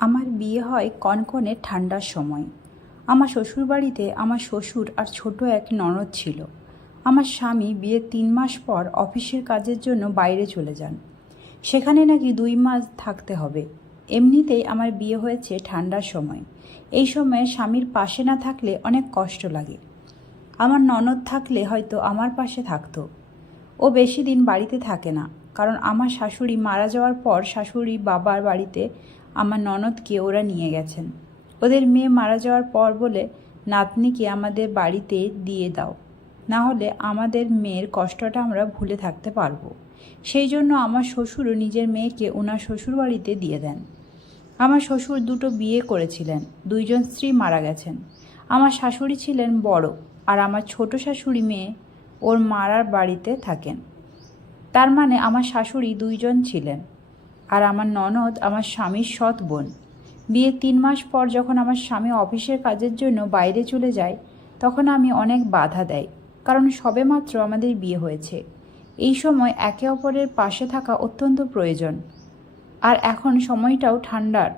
আমার বিয়ে হয় কনকনে ঠান্ডার সময়। আমার শ্বশুরবাড়িতে আমার শ্বশুর আর ছোট এক ননদ ছিল। আমার স্বামী বিয়ের 3 মাস পর অফিসের কাজের জন্য বাইরে চলে যান। সেখানে নাকি 2 মাস থাকতে হবে। এমনিতেই আমার বিয়ে হয়েছে ঠান্ডার সময়। এই সময়ে স্বামীর পাশে না থাকলে অনেক কষ্ট লাগে। আমার ননদ থাকলে হয়তো আমার পাশে থাকতো। ও বেশি দিন বাড়িতে থাকে না, কারণ আমার শাশুড়ি মারা যাওয়ার পর শাশুড়ি বাবার বাড়িতে আমার ননদকে ওরা নিয়ে গেছেন। ওদের মেয়ে মারা যাওয়ার পর বলে, নাতনিকে আমাদের বাড়িতে দিয়ে দাও, না হলে আমাদের মেয়ের কষ্টটা আমরা ভুলে থাকতে পারবো। সেই জন্য আমার শ্বশুরও নিজের মেয়েকে ওনার শ্বশুরবাড়িতে দিয়ে দেন। আমার শ্বশুর 2টো বিয়ে করেছিলেন, 2জন স্ত্রী মারা গেছেন। আমার শাশুড়ি ছিলেন বড়, আর আমার ছোট শাশুড়ি মেয়ে ওর মারার বাড়িতে থাকেন। তার মানে আমার শাশুড়ি 2জন ছিলেন। আর আমার ননদ আমার স্বামীর সৎ বোন। বিয়ের 3 মাস পর যখন আমার স্বামী অফিসের কাজের জন্য বাইরে চলে যায়, তখন আমি অনেক বাধা দেয়, কারণ সবেমাত্র আমাদের বিয়ে হয়েছে। এই সময় একে অপরের পাশে থাকা অত্যন্ত প্রয়োজন। আর এখন সময়টাও ঠান্ডার।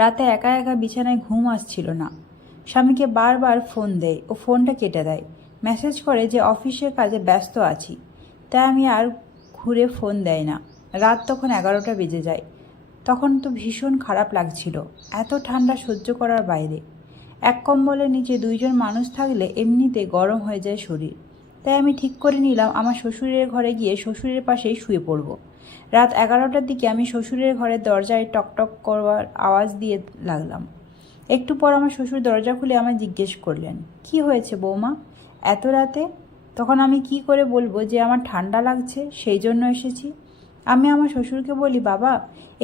রাতে একা একা বিছানায় ঘুম আসছিল না। স্বামীকে বারবার ফোন দেয়, ও ফোনটা কেটে দেয়। মেসেজ করে যে অফিসের কাজে ব্যস্ত আছি। তাই আমি আর ঘুরে ফোন দেয় না। রাত তখন 11টা বেজে যায়। তখন তো ভীষণ খারাপ লাগছিল, এত ঠান্ডা সহ্য করার বাইরে। এক কম্বলের নিচে 2জন মানুষ থাকলে এমনিতে গরম হয়ে যায় শরীর। তাই আমি ঠিক করে নিলাম আমার শ্বশুরের ঘরে গিয়ে শ্বশুরের পাশেই শুয়ে পড়ব। রাত 11টার দিকে আমি শ্বশুরের ঘরের দরজায় টকটক করবার আওয়াজ দিয়ে লাগলাম। একটু পর আমার শ্বশুর দরজা খুলে আমায় জিজ্ঞেস করলেন, কি হয়েছে বৌমা, এত রাতে? তখন আমি কি করে বলবো যে আমার ঠান্ডা লাগছে, সেই জন্য এসেছি। আমি আমার শ্বশুরকে বলি, বাবা,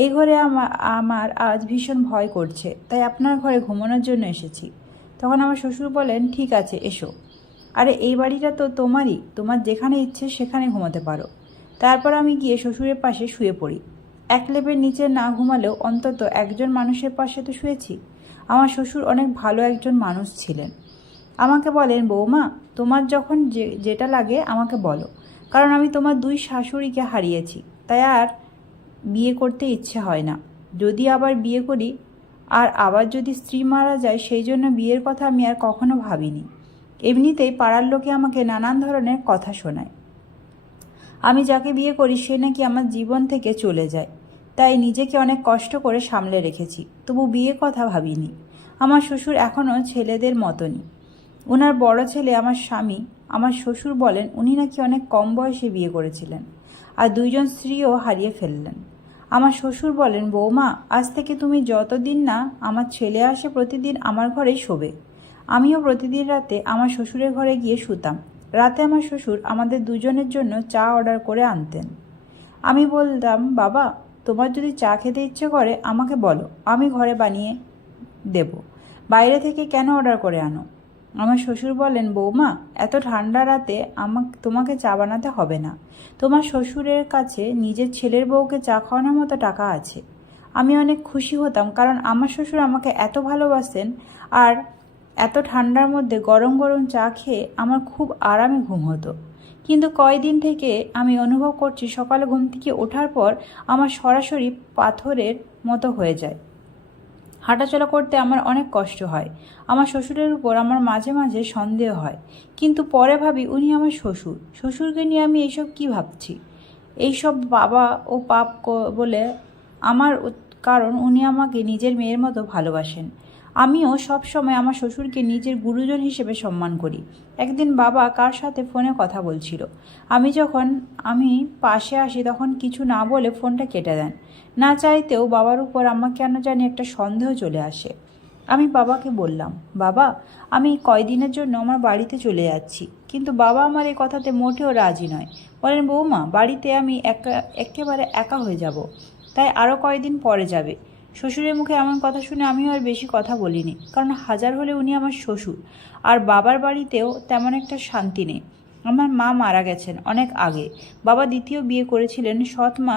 এই ঘরে আমার আজ ভীষণ ভয় করছে, তাই আপনার ঘরে ঘুমানোর জন্য এসেছি। তখন আমার শ্বশুর বলেন, ঠিক আছে, এসো। আরে এই বাড়িটা তো তোমারই, তোমার যেখানে ইচ্ছে সেখানে ঘুমাতে পারো। তারপর আমি গিয়ে শ্বশুরের পাশে শুয়ে পড়ি। এক লেপের নিচে না ঘুমালেও অন্তত একজন মানুষের পাশে তো শুয়েছি। আমার শ্বশুর অনেক ভালো একজন মানুষ ছিলেন। আমাকে বলেন, বৌমা, তোমার যখন যেটা লাগে আমাকে বলো, কারণ আমি তোমার 2 শাশুড়িকে হারিয়েছি, তাই আর বিয়ে করতে ইচ্ছে হয় না। যদি আবার বিয়ে করি, আর আবার যদি স্ত্রী মারা যায়, সেই জন্য বিয়ের কথা আমি আর কখনো ভাবিনি। এমনিতেই পাড়ার লোকে আমাকে নানান ধরনের কথা শোনায়। আমি যাকে বিয়ে করি সে নাকি আমার জীবন থেকে চলে যায়। তাই নিজেকে অনেক কষ্ট করে সামলে রেখেছি, তবু বিয়ে কথা ভাবিনি। আমার শ্বশুর এখনও ছেলেদের মতনই। ওনার বড় ছেলে আমার স্বামী। আমার শ্বশুর বলেন উনি নাকি অনেক কম বয়সে বিয়ে করেছিলেন, আর 2জন স্ত্রীও হারিয়ে ফেললেন। আমার শ্বশুর বলেন, বৌমা, আজ থেকে তুমি যতদিন না আমার ছেলে আসে প্রতিদিন আমার ঘরেই শোবে। আমিও প্রতিদিন রাতে আমার শ্বশুরের ঘরে গিয়ে শুতাম। রাতে আমার শ্বশুর আমাদের 2জনের জন্য চা অর্ডার করে আনতেন। আমি বলতাম, বাবা, তোমার যদি চা খেতে ইচ্ছে করে আমাকে বলো, আমি ঘরে বানিয়ে দেব। বাইরে থেকে কেন অর্ডার করে আনো? আমার শ্বশুর বলেন, বৌমা, এত ঠান্ডা রাতে তোমাকে চা বানাতে হবে না। তোমার শ্বশুরের কাছে নিজের ছেলের বউকে চা খাওয়ানোর মতো টাকা আছে। আমি অনেক খুশি হতাম, কারণ আমার শ্বশুর আমাকে এত ভালোবাসেন। আর এত ঠান্ডার মধ্যে গরম গরম চা খেয়ে আমার খুব আরামে ঘুম হতো। কিন্তু কয়দিন থেকে আমি অনুভব করছি সকালে ঘুম থেকে ওঠার পর আমার সরাসরি পাথরের মতো হয়ে যায়। হাঁটাচলা করতে আমার অনেক কষ্ট হয়। আমার শ্বশুরের উপর আমার মাঝে মাঝে সন্দেহ হয়, কিন্তু পরে ভাবি উনি আমার শ্বশুর। শ্বশুরকে নিয়ে আমি এইসব কি ভাবছি? এইসব বাবা ও পাপ বলে আমার, কারণ উনি আমাকে নিজের মেয়ের মতো ভালোবাসেন। আমিও সব সময় আমার শ্বশুরকে নিজের গুরুজন হিসেবে সম্মান করি। একদিন বাবা কার সাথে ফোনে কথা বলছিল। আমি পাশে আসি তখন কিছু না বলে ফোনটা কেটে দেন। না চাইতেও বাবার উপর আমার কেন জানি একটা সন্দেহ চলে আসে। আমি বাবাকে বললাম, বাবা, আমি কয়দিনের জন্য আমার বাড়িতে চলে যাচ্ছি। কিন্তু বাবা আমার এই কথাতে মোটেও রাজি নয়। বলেন, বৌমা, বাড়িতে আমি একেবারে একা হয়ে যাব, তাই আরও কয়দিন পরে যাবে। শ্বশুরের মুখে এমন কথা শুনে আমিও আর বেশি কথা বলিনি, কারণ হাজার হলে উনি আমার শ্বশুর। আর বাবার বাড়িতেও তেমন একটা শান্তি নেই। আমার মা মারা গেছেন অনেক আগে। বাবা দ্বিতীয় বিয়ে করেছিলেন। সৎ মা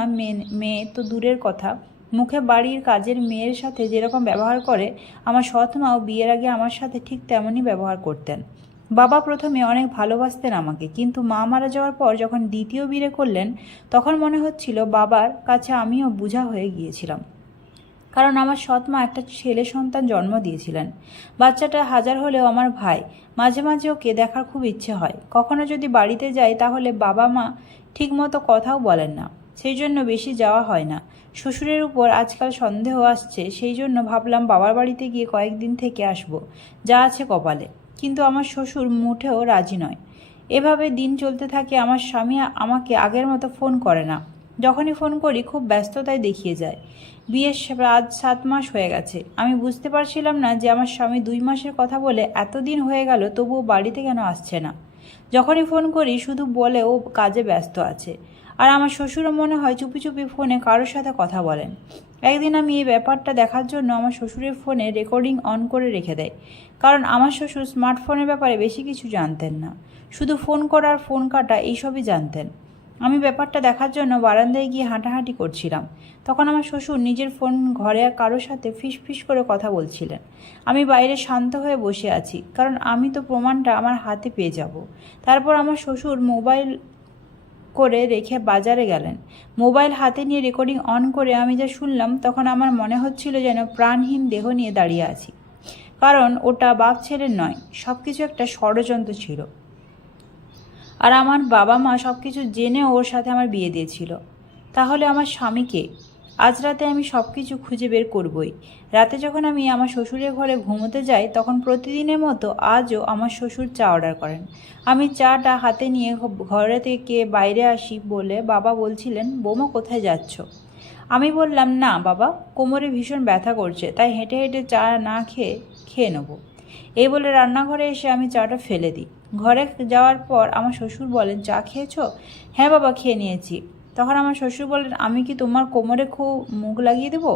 মেয়ে তো দূরের কথা, মুখে বাড়ির কাজের মেয়ের সাথে যেরকম ব্যবহার করে, আমার সৎ মাও বিয়ের আগে আমার সাথে ঠিক তেমনই ব্যবহার করতেন। বাবা প্রথমে অনেক ভালোবাসতেন আমাকে, কিন্তু মা মারা যাওয়ার পর যখন দ্বিতীয় বিয়ে করলেন, তখন মনে হচ্ছিল বাবার কাছে আমিও বোঝা হয়ে গিয়েছিলাম। কারণ আমার সৎ মা একটা ছেলে সন্তান জন্ম দিয়েছিলেন। বাচ্চাটা হাজার হলেও আমার ভাই। মাঝে মাঝে ওকে দেখার খুব ইচ্ছে হয়। কখনো যদি বাড়িতে যাই তাহলে বাবা মা ঠিকমতো কথাও বলেন না, সেই জন্য বেশি যাওয়া হয় না। শ্বশুরের উপর আজকাল সন্দেহ আসছে, সেই জন্য ভাবলাম বাবার বাড়িতে গিয়ে কয়েকদিন থেকে আসবো, যা আছে কপালে। কিন্তু আমার শ্বশুর মুঠেও রাজি নয়। এভাবে দিন চলতে থাকে। আমার স্বামী আমাকে আগের মতো ফোন করে না। যখনই ফোন করি খুব ব্যস্ততায় দেখিয়ে যায়। বিয়ের আজ 7 মাস হয়ে গেছে। আমি বুঝতে পারছিলাম না যে আমার স্বামী 2 মাসের কথা বলে এতদিন হয়ে গেল তবুও বাড়িতে কেন আসছে না। যখনই ফোন করি শুধু বলে ও কাজে ব্যস্ত আছে। আর আমার শ্বশুরও মনে হয় চুপি চুপি ফোনে কারোর সাথে কথা বলেন। একদিন আমি এই ব্যাপারটা দেখার জন্য আমার শ্বশুরের ফোনে রেকর্ডিং অন করে রেখে দেয়, কারণ আমার শ্বশুর স্মার্টফোনের ব্যাপারে বেশি কিছু জানতেন না, শুধু ফোন করা আর ফোন কাটা এইসবই জানতেন। আমি ব্যাপারটা দেখার জন্য বারান্দায় গিয়ে হাঁটাহাঁটি করছিলাম। তখন আমার শ্বশুর নিজের ফোন ঘরে আর কারোর সাথে ফিস ফিস করে কথা বলছিলেন। আমি বাইরে শান্ত হয়ে বসে আছি, কারণ আমি তো প্রমাণটা আমার হাতে পেয়ে যাব। তারপর আমার শ্বশুর মোবাইল করে রেখে বাজারে গেলেন। মোবাইল হাতে নিয়ে রেকর্ডিং অন করে আমি যা শুনলাম তখন আমার মনে হচ্ছিল যেন প্রাণহীন দেহ নিয়ে দাঁড়িয়ে আছি, কারণ ওটা বাপ ছেলের নয়, সব কিছু একটা ষড়যন্ত্র ছিল। আর আমার বাবা মা সব কিছু জেনে ওর সাথে আমার বিয়ে দিয়েছিল। তাহলে আমার স্বামীকে আজ রাতে আমি সব কিছু খুঁজে বের করবই। রাতে যখন আমি আমার শ্বশুরের ঘরে ঘুমোতে যাই তখন প্রতিদিনের মতো আজও আমার শ্বশুর চা অর্ডার করেন। আমি চাটা হাতে নিয়ে ঘরে থেকে বাইরে আসি বলে বাবা বলছিলেন, বৌমা কোথায় যাচ্ছ? আমি বললাম, না বাবা, কোমরে ভীষণ ব্যথা করছে, তাই হেঁটে হেঁটে চা না খেয়ে নেবো। এই বলে রান্নাঘরে এসে আমি চাটা ফেলে দিই। ঘরে যাওয়ার পর আমার শ্বশুর বলেন, চা খেয়েছো? হ্যাঁ বাবা, খেয়ে নিয়েছি। তখন আমার শ্বশুর বলেন, আমি কি তোমার কোমরে খুব মুখ লাগিয়ে দেবো?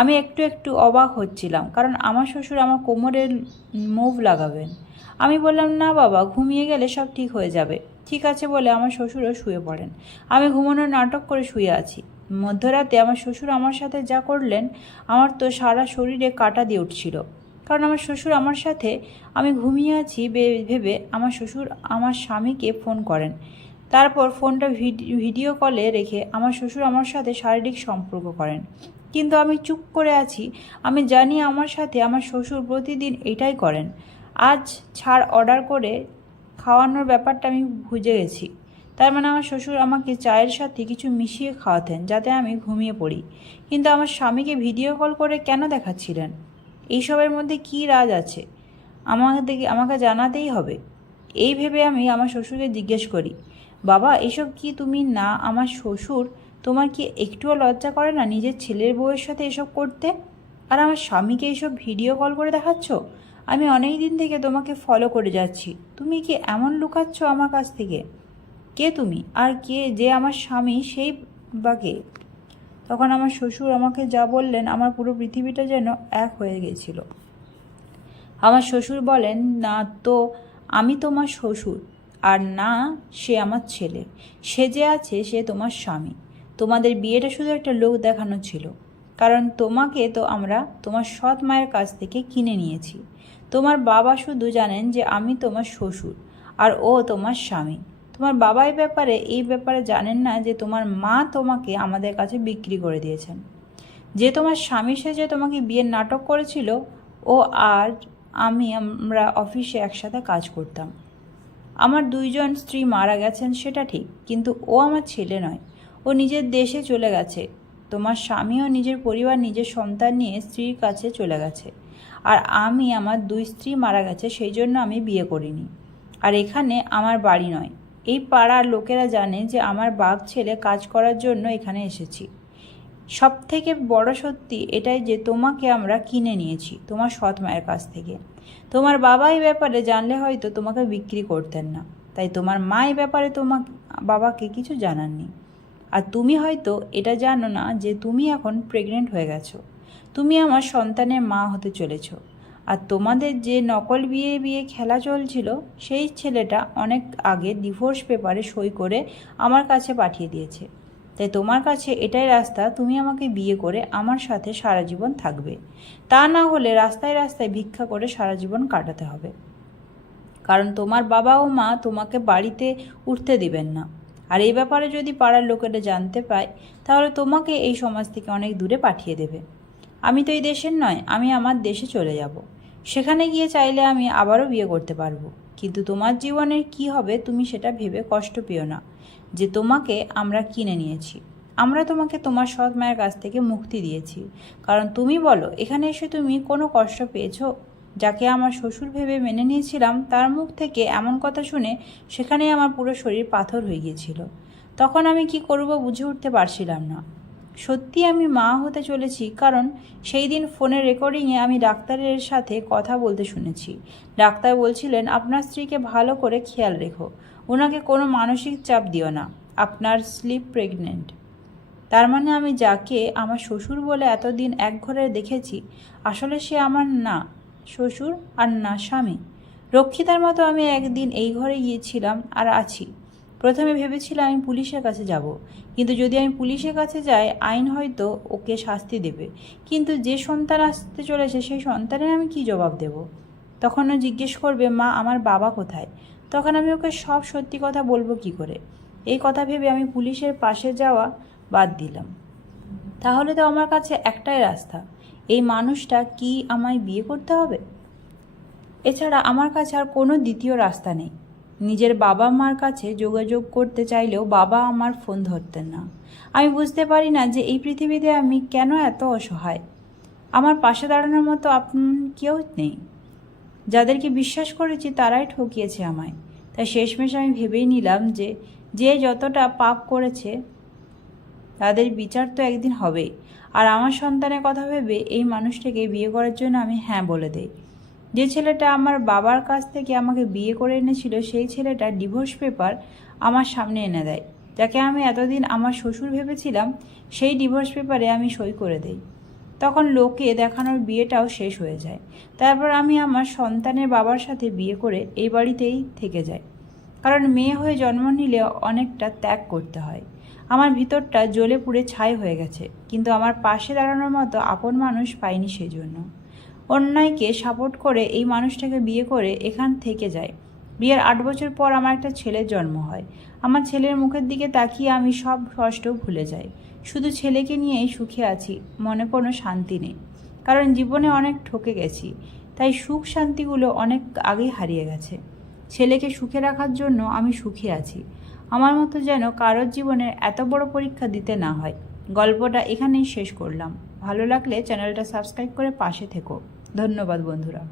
আমি একটু একটু অবাক হচ্ছিলাম, কারণ আমার শ্বশুর আমার কোমরে মুভ লাগাবেন। আমি বললাম, না বাবা, ঘুমিয়ে গেলে সব ঠিক হয়ে যাবে। ঠিক আছে বলে আমার শ্বশুরও শুয়ে পড়েন। আমি ঘুমানোর নাটক করে শুয়ে আছি। মধ্যরাতে আমার শ্বশুর আমার সাথে যা করলেন, আমার তো সারা শরীরে কাঁটা দিয়ে উঠছিল। কারণ আমার শ্বশুর আমার সাথে আমি ঘুমিয়ে আছি ভেবে আমার শ্বশুর আমার স্বামীকে ফোন করেন। তারপর ফোনটা ভিডিও কলে রেখে আমার শ্বশুর আমার সাথে শারীরিক সম্পর্ক করেন। কিন্তু আমি চুপ করে আছি। আমি জানি আমার সাথে আমার শ্বশুর প্রতিদিন এটাই করেন। আজ ছাড় অর্ডার করে খাওয়ানোর ব্যাপারটা আমি বুঝে গেছি। তার মানে আমার শ্বশুর আমাকে চায়ের সাথে কিছু মিশিয়ে খাওয়াতেন যাতে আমি ঘুমিয়ে পড়ি। কিন্তু আমার স্বামীকে ভিডিও কল করে কেন দেখাচ্ছিলেন? এইসবের মধ্যে কী রাজ আছে? আমাকে জানাতেই হবে। এই ভেবে আমি আমার শ্বশুরকে জিজ্ঞেস করি, বাবা, এসব কি তুমি না? আমার শ্বশুর, তোমার কি একটুও লজ্জা করে না নিজের ছেলের বউয়ের সাথে এসব করতে? আর আমার স্বামীকে এইসব ভিডিও কল করে দেখাচ্ছ? আমি অনেক দিন থেকে তোমাকে ফলো করে যাচ্ছি, তুমি কি এমন লুকাচ্ছ আমার কাছ থেকে? কে তুমি? আর কে যে আমার স্বামী, সেই বা কে? তখন আমার শ্বশুর আমাকে যা বললেন, আমার পুরো পৃথিবীটা যেন এক হয়ে গেছিল। আমার শ্বশুর বলেন, না তো আমি তোমার শ্বশুর, আর না সে আমার ছেলে। সে যে আছে সে তোমার স্বামী। তোমাদের বিয়েটা শুধু একটা লোক দেখানো ছিল, কারণ তোমাকে তো আমরা তোমার সৎ মায়ের কাছ থেকে কিনে নিয়েছি। তোমার বাবা শুধু জানেন যে আমি তোমার শ্বশুর আর ও তোমার স্বামী। তোমার বাবা এই ব্যাপারে জানেন না যে তোমার মা তোমাকে আমাদের কাছে বিক্রি করে দিয়েছেন। যে তোমার স্বামী সেজে তোমাকে বিয়ের নাটক করেছিল, ও আর আমরা অফিসে একসাথে কাজ করতাম। আমার 2 জন স্ত্রী মারা গেছেন সেটা ঠিক, কিন্তু ও আমার ছেলে নয়। ও নিজের দেশে চলে গেছে। তোমার স্বামীও নিজের পরিবার, নিজের সন্তান নিয়ে স্ত্রীর কাছে চলে গেছে। আর আমার 2 স্ত্রী মারা গেছে, সেই জন্য আমি বিয়ে করিনি। আর এখানে আমার বাড়ি নয়। এই পাড়ার লোকেরা জানে যে আমার বাপ ছেলে কাজ করার জন্য এখানে এসেছি। সব থেকে বড় সত্যি এটাই যে তোমাকে আমরা কিনে নিয়েছি তোমার সৎ মায়ের কাছ থেকে। তোমার বাবা এই ব্যাপারে জানলে হয়তো তোমাকে বিক্রি করতেন না, তাই তোমার মা এই ব্যাপারে বাবাকে কিছু জানাননি। আর তুমি হয়তো এটা জানো না যে তুমি এখন প্রেগনেন্ট হয়ে গেছো। তুমি আমার সন্তানের মা হতে চলেছ। আর তোমাদের যে নকল বিয়ে খেলা চলছিল, সেই ছেলেটা অনেক আগে ডিভোর্স পেপারে সই করে আমার কাছে পাঠিয়ে দিয়েছে। তাই তোমার কাছে এটাই রাস্তা, তুমি আমাকে বিয়ে করে আমার সাথে সারা জীবন থাকবে। তা না হলে রাস্তায় রাস্তায় ভিক্ষা করে সারা জীবন কাটাতে হবে, কারণ তোমার বাবা ও মা তোমাকে বাড়িতে উঠতে দিবেন না। আর এই ব্যাপারে যদি পাড়ার লোকেরা জানতে পায়, তাহলে তোমাকে এই সমাজ থেকে অনেক দূরে পাঠিয়ে দেবে। আমি তো এই দেশের নয়, আমি আমার দেশে চলে যাব। সেখানে গিয়ে চাইলে আমি আবারও বিয়ে করতে পারবো। কিন্তু তোমার জীবনের কি হবে তুমি সেটা ভেবে কষ্ট পেও না যে তোমাকে আমরা কিনে নিয়েছি। আমরা তোমাকে তোমার সৎ মায়ের কাছ থেকে মুক্তি দিয়েছি, কারণ তুমি বলো এখানে এসে তুমি কোনো কষ্ট পেয়েছো? যাকে আমার শ্বশুর ভেবে মেনে নিয়েছিলাম তার মুখ থেকে এমন কথা শুনে সেখানেই আমার পুরো শরীর পাথর হয়ে গিয়েছিল। তখন আমি কি করব বুঝে উঠতে পারছিলাম না। সত্যি আমি মা হতে চলেছি, কারণ সেই দিন ফোনের রেকর্ডিংয়ে আমি ডাক্তারের সাথে কথা বলতে শুনেছি। ডাক্তার বলছিলেন, আপনার স্ত্রীকে ভালো করে খেয়াল রেখো, ওনাকে কোনো মানসিক চাপ দিও না, আপনার স্লিপ প্রেগনেন্ট। তার মানে আমি যাকে আমার শ্বশুর বলে এতদিন এক ঘরে দেখেছি, আসলে সে আমার না শ্বশুর আর না স্বামী। রক্ষিতার মতো আমি একদিন এই ঘরে গিয়েছিলাম আর আছি। প্রথমে ভেবেছিলাম আমি পুলিশের কাছে যাব, কিন্তু যদি আমি পুলিশের কাছে যাই আইন হয়তো ওকে শাস্তি দেবে, কিন্তু যে সন্তান আসতে চলেছে সেই সন্তানের আমি কি জবাব দেব? তখন ও জিজ্ঞেস করবে, মা আমার বাবা কোথায়? তখন আমি ওকে সব সত্যি কথা বলবো কি করে? এই কথা ভেবে আমি পুলিশের পাশে যাওয়া বাদ দিলাম। তাহলে তো আমার কাছে একটাই রাস্তা, এই মানুষটা কি আমায় বিয়ে করতে হবে? এছাড়া আমার কাছে আর কোনো দ্বিতীয় রাস্তা নেই। নিজের বাবা মার কাছে যোগাযোগ করতে চাইলেও বাবা আমার ফোন ধরতেন না। আমি বুঝতে পারি না যে এই পৃথিবীতে আমি কেন এত অসহায়। আমার পাশে দাঁড়ানোর মতো আপন কেউ নেই। যাদেরকে বিশ্বাস করেছি তারাই ঠকিয়েছে আমায়। তাই শেষমেশ আমি ভেবেই নিলাম যে যে যতটা পাপ করেছে তাদের বিচার তো একদিন হবেই। আর আমার সন্তানের কথা ভেবে এই মানুষটাকে বিয়ে করার জন্য আমি হ্যাঁ বলে দেই। যে ছেলেটা আমার বাবার কাছ থেকে আমাকে বিয়ে করে এনেছিল সেই ছেলেটা ডিভোর্স পেপার আমার সামনে এনে দেয়। যাকে আমি এতদিন আমার শ্বশুর ভেবেছিলাম সেই ডিভোর্স পেপারে আমি সই করে দেই। তখন লোকে দেখানোর বিয়েটাও শেষ হয়ে যায়। তারপর আমি আমার সন্তানের বাবার সাথে বিয়ে করে এই বাড়িতেই থেকে যাই, কারণ মেয়ে হয়ে জন্ম নিলে অনেকটা ত্যাগ করতে হয়। আমার ভিতরটা জ্বলে পুড়ে ছাই হয়ে গেছে, কিন্তু আমার পাশে দাঁড়ানোর মতো আপন মানুষ পাইনি। সেজন্য অন্যায়কে সাপোর্ট করে এই মানুষটাকে বিয়ে করে এখান থেকে যায়। বিয়ের 8 বছর পর আমার একটা ছেলের জন্ম হয়। আমার ছেলের মুখের দিকে তাকিয়ে আমি সব কষ্ট ভুলে যাই। শুধু ছেলেকে নিয়েই সুখে আছি, মনে কোনো শান্তি নেই, কারণ জীবনে অনেক ঠকে গেছি। তাই সুখ শান্তিগুলো অনেক আগেই হারিয়ে গেছে। ছেলেকে সুখে রাখার জন্য আমি সুখে আছি। আমার মতো যেন কারোর জীবনের এত বড় পরীক্ষা দিতে না হয়। গল্পটা এখানেই শেষ করলাম। ভালো লাগলে চ্যানেলটা সাবস্ক্রাইব করে পাশে থেকো। ধন্যবাদ বন্ধুরা।